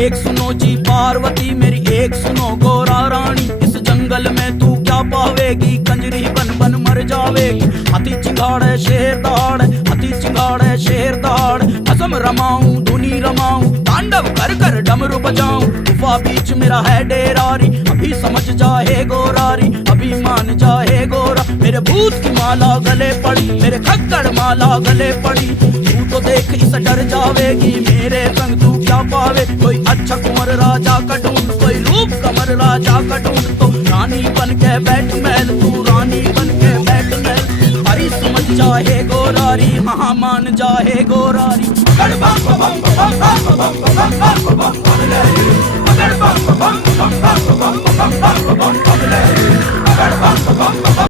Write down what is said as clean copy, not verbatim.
एक सुनो जी पार्वती मेरी, एक सुनो गोरा रानी। इस जंगल में तू क्या पावेगी, कंजरी बन बन मर जावेगी। हाथी चिंगाड़े शेर दहाड़, हाथी चिंगाड़े शेर दहाड़। असम रमाऊं धुनी रमाऊं, तांडव कर कर डमरू बजाऊं। गुफा बीच मेरा है डेरारी, अभी समझ जाए गोरारी, अभी मान जाए गोरा। मेरे भूत की माला गले पड़ी, मेरे खक्कड़ माला गले पड़ी। तू तो देख इस डर जावेगी, मेरे संग तू क्या पावे। कोई अच्छा कुंवर राजा का ढूंढ, कोई रूप कमर राजा का ढूंढ। तो रानी बन के बैठ महल, तू रानी बन के बैठ महल। हरी समझ जाए गोरारी, हाँ मान जाए गोरारी।